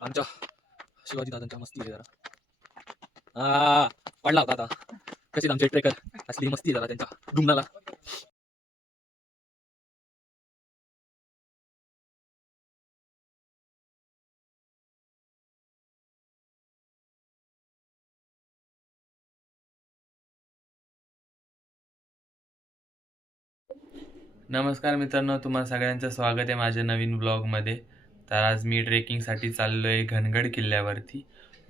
आमच्या शिवाजी दादांच्या मस्ती आहे जरा. पडला होता आता. कशीच आमचे ट्रेकर असली मस्ती झाला जरा त्यांच्या. डुंगणाला. नमस्कार मित्रांनो तुम्हा सगळ्यांचं स्वागत आहे माझ्या नवीन ब्लॉगमध्ये. तर आज मी ट्रेकिंगसाठी चाललो आहे घनगड किल्ल्यावरती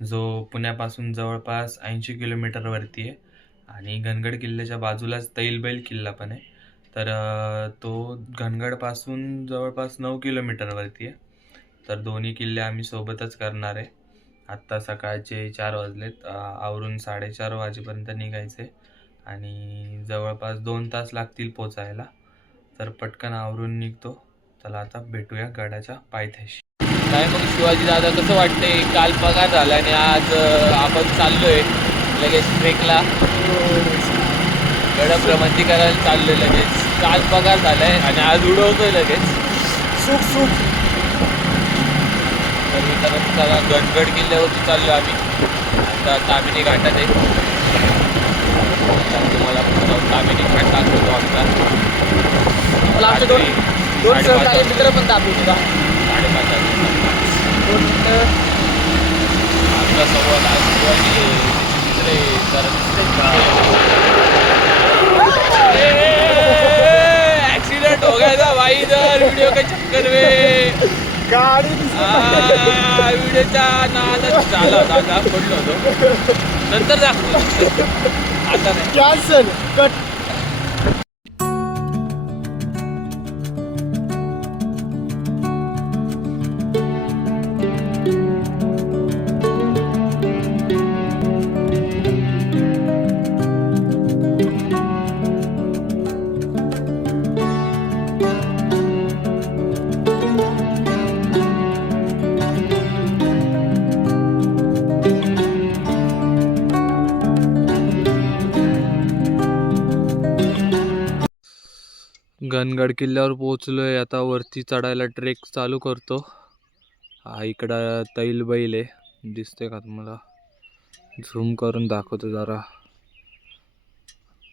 जो पुण्यापासून जवळपास ऐंशी किलोमीटरवरती आहे. आणि घनगड किल्ल्याच्या बाजूलाच तैलबैल किल्ला पण आहे. तर तो घनगडपासून जवळपास नऊ किलोमीटरवरती आहे. तर दोन्ही किल्ले आम्ही सोबतच करणार आहे. आत्ता सकाळचे चार वाजलेत आवरून साडेचार वाजेपर्यंत निघायचे आणि जवळपास दोन तास लागतील पोचायला. तर पटकन आवरून निघतो. चला आता भेटूया गडाच्या पायथ्याशी. काय मग शिवाजी दादा कसं वाटते काल पगार झाला आणि आज आपण चाललोय लगेच ट्रेकला. गड भ्रमंती करायला चाललोय लगेच. काल पगार झालाय आणि आज उडवतोय लगेच. सुख सुख. तर मित्रांनो चला गणगड किल्ल्यावरती चाललो आम्ही. आता तामिनी घाटात आहे. तुम्हाला तामिनी घाट दाखवतो आमचा. मला आमचे दोन दोन सहकारी. मित्र पण दाखवू सुद्धा साडेपाच वाजता. दोन मित्र आमचा संवाद आज शिवाजी आहे, त्याचे मित्र आहे, जरा दिसतंय का? ऍक्सिडेंट हो गया था भाई इधर वीडियो के चक्कर में गाडी व्हिडिओच्या नादात झाला होता आता पडलो होतो नंतर दाखवतो आता नाही कॅन्सल कट गनगड किल्ल्यावर पोहोचलोय. आता वरती चढायला ट्रेक चालू करतो. हा इकडं तैलबैल आहे. दिसतोय का तुम्हाला? झूम करून दाखवतो जरा.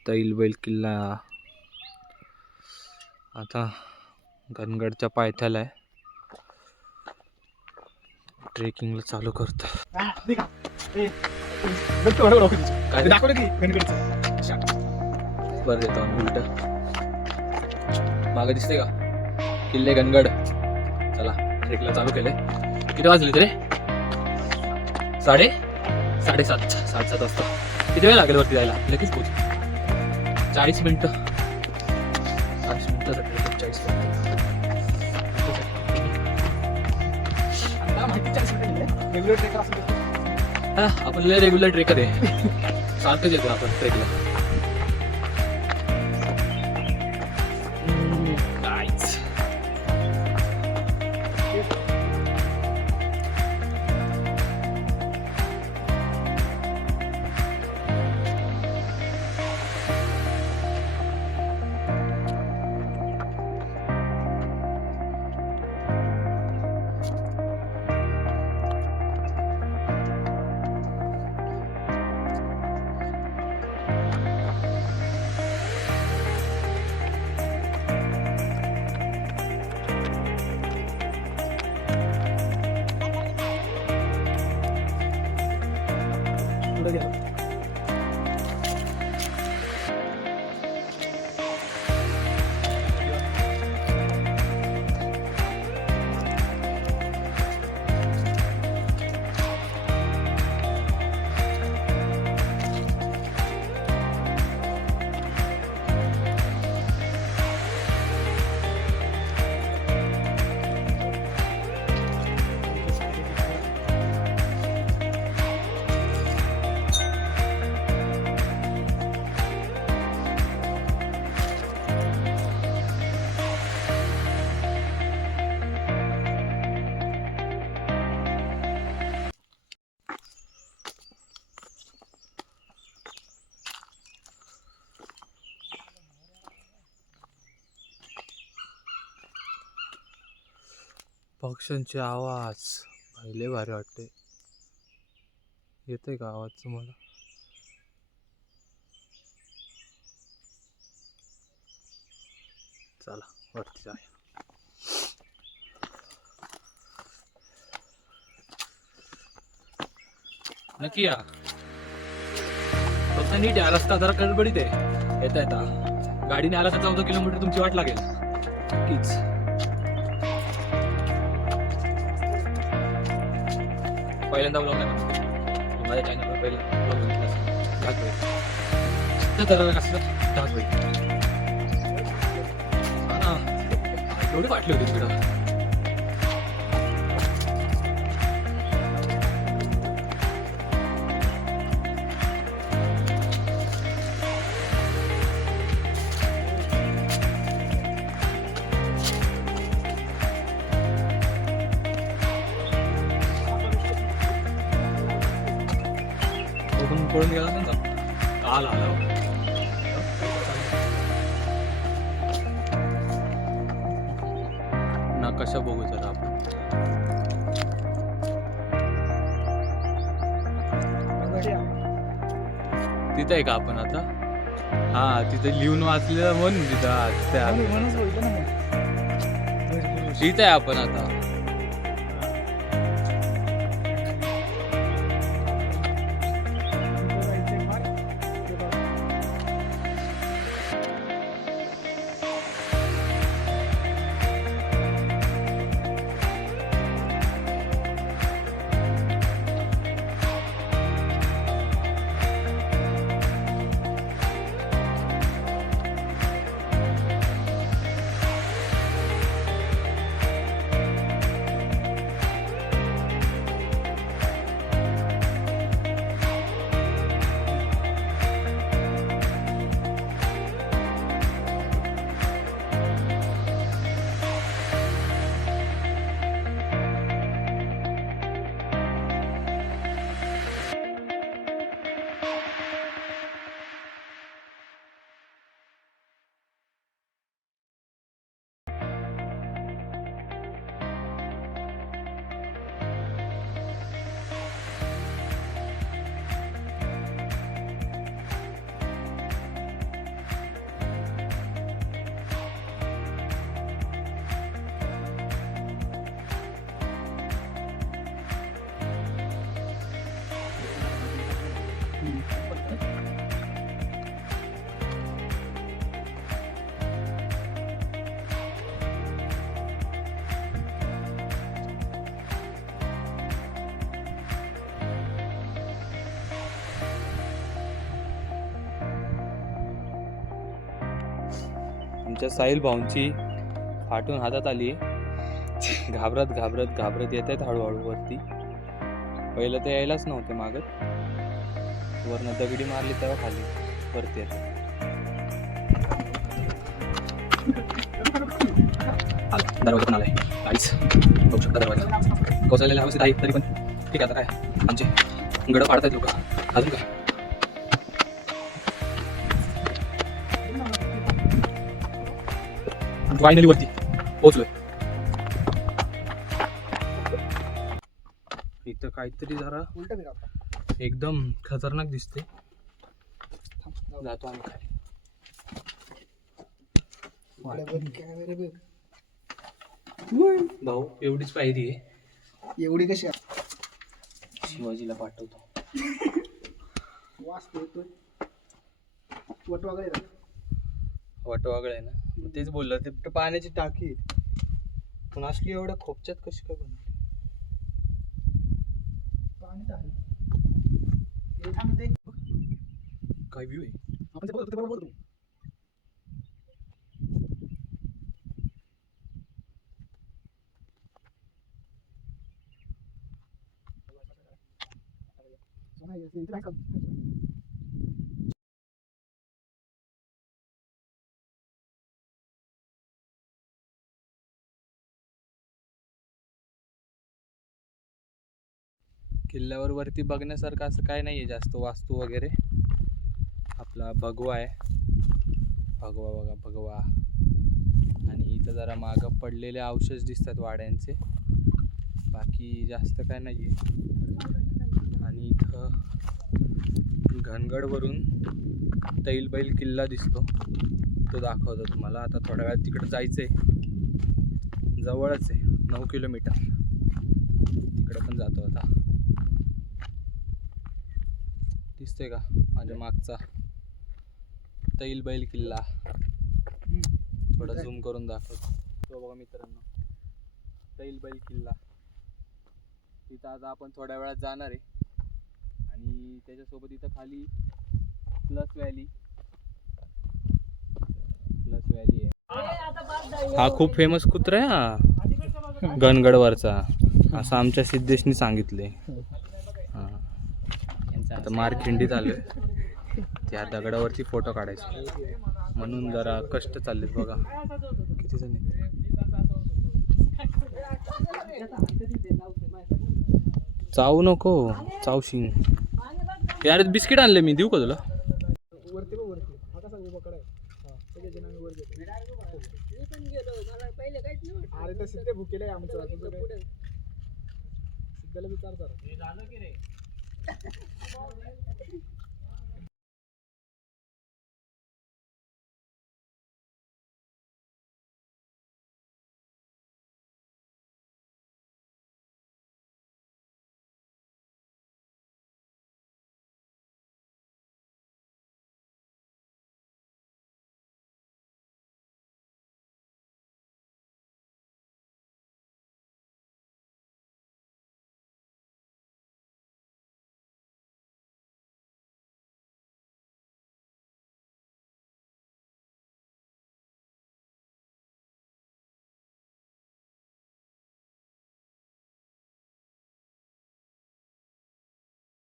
तैलबैल किल्ला. हा. आता गनगडच्या पायथ्याला आहे. ट्रेकिंगला चालू करतो. बरं आम्ही उलट. मागं दिसते का? किल्ले गणगड. चला ट्रेकला चालू केले किती वाजले तरी साडे? साडेसात साडेसात वाजता. किती वेळ लागेल वरती जायला? लगेच पोच चाळीस मिनिटं. चाळीस मिनिटं चाळीस हा आपण लय रेग्युलर ट्रेकर आहे. सारखंच येतो आपण ट्रेकला पक्ष्यांचे आवाज पहिले भारी वाटते. येतोय का आवाज तुम्हाला? चला वरती जाऊया. नक्की या. फक्त नीट या रस्ता जरा गडबडीत आहे. येता येता गाडीने आला तर चौदा किलोमीटर तुमची वाट लागेल. नक्कीच. पहिल्यांदा ब्लॉग आहे ना माझ्या चॅनलवर पहिला ब्लॉग बघितला डाग होईल तर कसं डाग होईल हा ना एवढी वाटली होती तिकडं तिथं आहे का आपण आता? हा तिथं लिहून वाचलेलं म्हणून तिथं. तिथं आहे आपण आता. आमच्या साहिल भाऊंची फाटून हातात आली घाबरत घाबरत घाबरत येत आहेत हळूहळू वरती. पहिलं तर यायलाच नव्हते मागत वरनं दगडी मारली तेव्हा खाली वरती येत दरवाजा पण आलाय. काहीच बघू शकता दरवाजा. कोसळलेल्या अवस्थेत आहे तरी पण. ठीक आहे आता काय? आमचे गडं पाडतात लोक. अजून काय? फायनली वरती पोहोचलोय इथं काहीतरी जरा. एकदम खतरनाक दिसते. जातो आम्ही खाली. भाऊ एवढीच पायरी आहे एवढी कशी आहे? शिवाजीला पाठवतो वास येतात. वाटवागळ आहे ना मग तेच बोललं ते पाण्याची टाकी. पण असली एवढ्या खोपच्यात कशी काय बनली पाणी. काय व्ह्यू आहे आपण ते बघत ते. नाही, किल्ल्यावर वरती बघण्यासारखं असं काय नाही आहे जास्त वास्तू वगैरे. आपला भगवा आहे. भगवा बघा भगवा. आणि इथं जरा मागं पडलेले अवशेष दिसतात वाड्यांचे. बाकी जास्त काय नाही आहे आणि इथं घनगडवरून तैलबैल किल्ला दिसतो. तो दाखवतो तुम्हाला. आता थोड्या वेळात तिकडं जायचं आहे जवळच आहे. नऊ किलोमीटर. तिकडं पण जातो आता. दिसतोय का? माझ्या मागचा. तैलबैल किल्ला. थोडा झूम करून दाखवतो तो बघा मित्रांनो. तैलबैल किल्ला. तिथं आता आपण थोड्या वेळात जाणार आहे. आणि त्याच्यासोबत इथं खाली प्लस व्हॅली प्लस व्हॅली आहे. हा खूप फेमस कुत्रा आहे हा. गणगडवरचा. असं आमच्या सिद्धेशनी सांगितले आता मारखिंडी चालू आहे त्या दगडावरती फोटो काढायचे. म्हणून जरा कष्ट चाललेत बघा. किती जण चावू नको चावशी यार बिस्किट आणले मी देऊ का तुला? अरे तर सिद्धे भुकेले आहे आमचं. Thank you.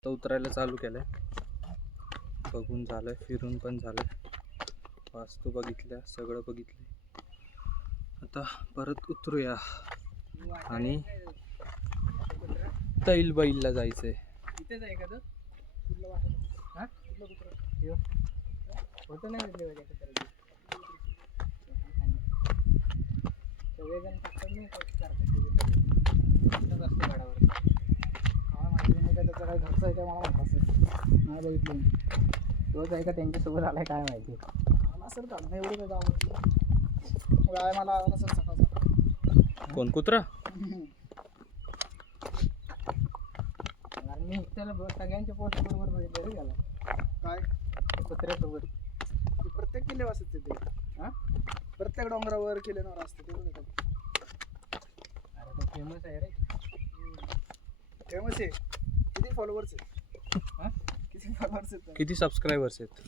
आता तर उतरायला चालू केलंय. बघून झालं आहे फिरून पण झालंय. वास्तू बघितल्या सगळं बघितलं आता परत उतरूया. आणि तैलबैलला जायचंय. आहे नाही सगळेजण माहिती नाही का त्याचं काय घरचं आहे का मला माहीत असेल नाही बघितलं. तोच आहे का त्यांच्यासोबत आलाय काय माहिती. मला असेल का नाही एवढं काय गावातलं व्यायाम मला आला असेल सकाळ सकाळ. कोण कुत्रा? आणि मी त्याला सगळ्यांच्या पोस्ट बरोबर बघितलं रे त्याला काय? कुत्र्यासोबत प्रत्येक किल्ले असत ते. हा? प्रत्येक डोंगरावर किल्ल्यावर असते ते बघा अरे तो फेमस आहे रे. फेमस आहे. किती फॉलोअर्स आहे किती फॉलोअर्स आहेत? किती सबस्क्रायबर्स आहेत?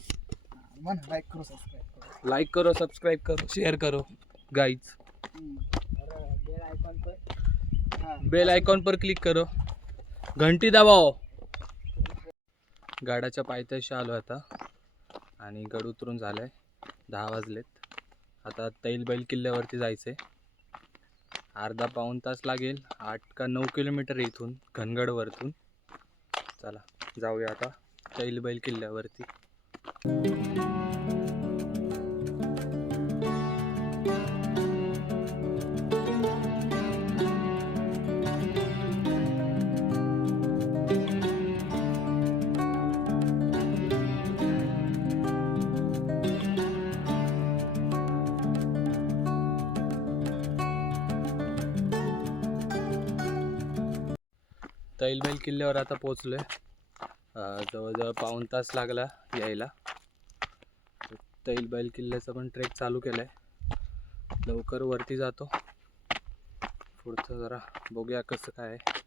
मन लाईक करू सबस्क्राईब करू. लाईक करो सबस्क्राईब करो शेअर करो गाईज बेल आयकॉन पर हा. बेल आयकॉन पर क्लिक करो. घंटी दाबाओ. गाडाच्या पायथ्याशी आलो आता. आणि गड उतरून झालंय. दहा वाजलेत. आता तैलबैल किल्ल्यावरती जायचंय. अर्धा पाऊण तास लागेल. आठ का नऊ किलोमीटर आहे इथून घनगडवरतून चला जाऊया आता तैलबैल किल्ल्यावरती. तैलबैल किल्ल्यावर आता पोचलोय आहे जवळजवळ पाऊण तास लागला यायला. तैलबैल किल्ल्याचा पण ट्रेक चालू केलाय. लवकर वरती जातो. पुढचं जरा बघूया कसं काय आहे.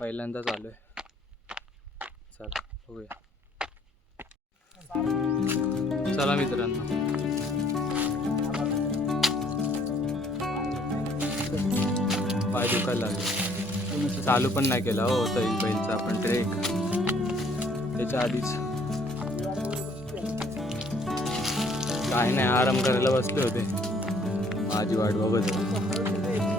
पहिल्यांदाच आलोय चला बघूया. चला मित्रांनो. पाय दुखायला लागले. चालू पण नाही केला हो तरी बैलचा आपण ट्रेक. त्याच्या आधीच. काही नाही आराम करायला बसले होते. माझी वाट बघत होते.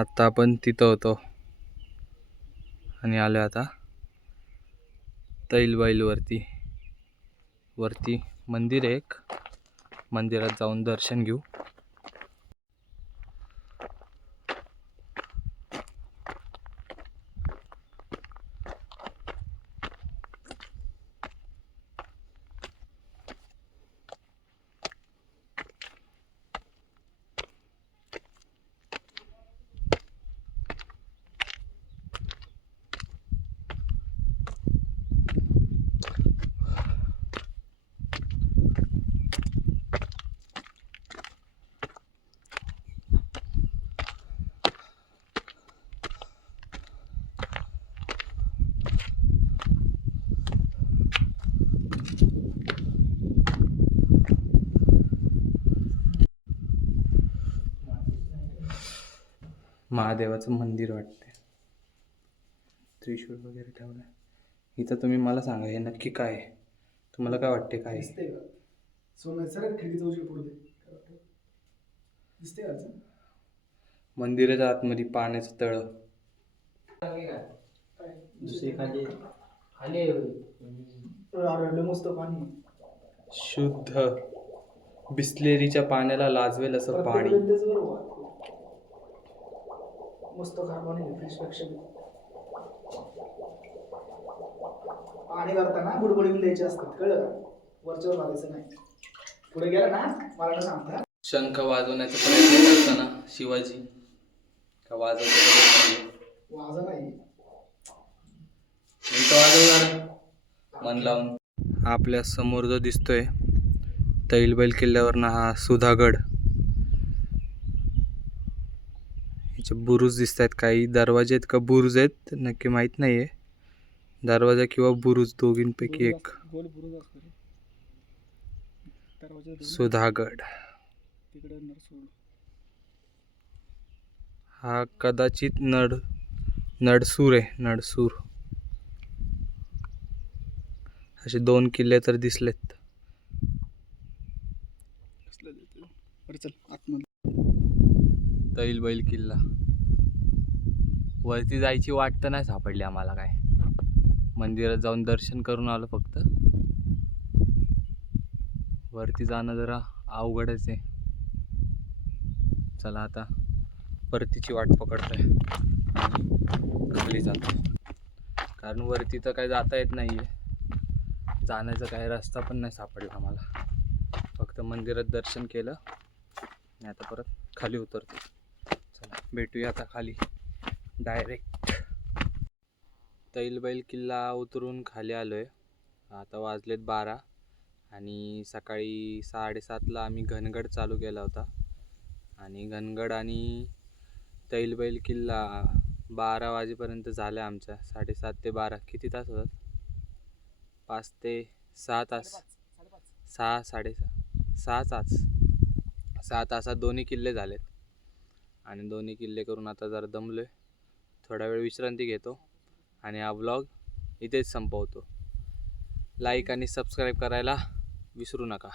आत्ता आपण तिथं होतो. आणि आलो आता तैलबाईलवरती. वरती मंदिर आहे एक. मंदिरात जाऊन दर्शन घेऊ. महादेवाचं मंदिर वाटते त्रिशूळ वगैरे ठेवलं इथं तुम्ही मला सांगा हे नक्की काय आहे? तुम्हाला काय वाटते काय आहे? दिसते का सोनं सर पुढे का? मंदिराच्या आतमध्ये पाण्याचं तळ. काय? दुसरी खाली खाली अरे मस्त पाणी शुद्ध. बिस्लेरीच्या पाण्याला लाजवेल असं पाणी. प्रत्येक तेच बरोबर. मस्त गार पाणी फ्रेशपेक्षा पाणी करताना बुडबुडीन द्यायचे असतात कळलं का? वरच्यावर घालायचं नाही. पुढे गेला ना मला ना सांगता. शंख वाजवण्याचा प्रयत्न करताना शिवाजी का वाजवतो वाजा नाही? वाजवणार. मन लावून आपल्यासमोर जो दिसतोय तैलबैल किल्ल्यावरनं हा सुधागड. याचे बुरुज दिसत आहेत काही दरवाजे आहेत का बुरुज आहेत नक्की माहीत नाही आहे दरवाजा किंवा बुरुज दोघींपैकी एक. सुधागड. हा कदाचित नड नडसूर आहे नडसूर. असे दोन किल्ले तर दिसलेत कसलं देतो बरं चल आतमध्ये तैलबैल किल्ला. वरती जायची वाट तर नाही सापडली आम्हाला काय. मंदिरात जाऊन दर्शन करून आलो फक्त. वरती जाणं जरा अवघडच आहे. चला आता परतीची वाट पकडतोय. खाली जातो कारण वरती तर काय जाता येत नाही आहे जाण्याचा काही रस्ता पण नाही सापडला आम्हाला. फक्त मंदिरात दर्शन केलं. आणि आता परत खाली उतरतो भेटूया आता खाली. डायरेक्ट तैलबैल किल्ला उतरून खाली आलो आहे आता वाजलेत बारा आणि सकाळी साडेसातला आम्ही घनगड चालू केला होता. आणि घनगड आणि तैलबैल किल्ला बारा वाजेपर्यंत झाला आमच्या साडेसात ते बारा. किती तास होतात? पाच ते सहा तास. सहा साडेसहा. सहा तास. सहा तासात दोन्ही किल्ले झालेत. आणि दोन्ही किल्ले करून आता जरा दमलो आहे थोडा वेळ विश्रांती घेतो आणि हा ब्लॉग इथेच संपवतो. लाईक आणि सबस्क्राईब करायला विसरू नका.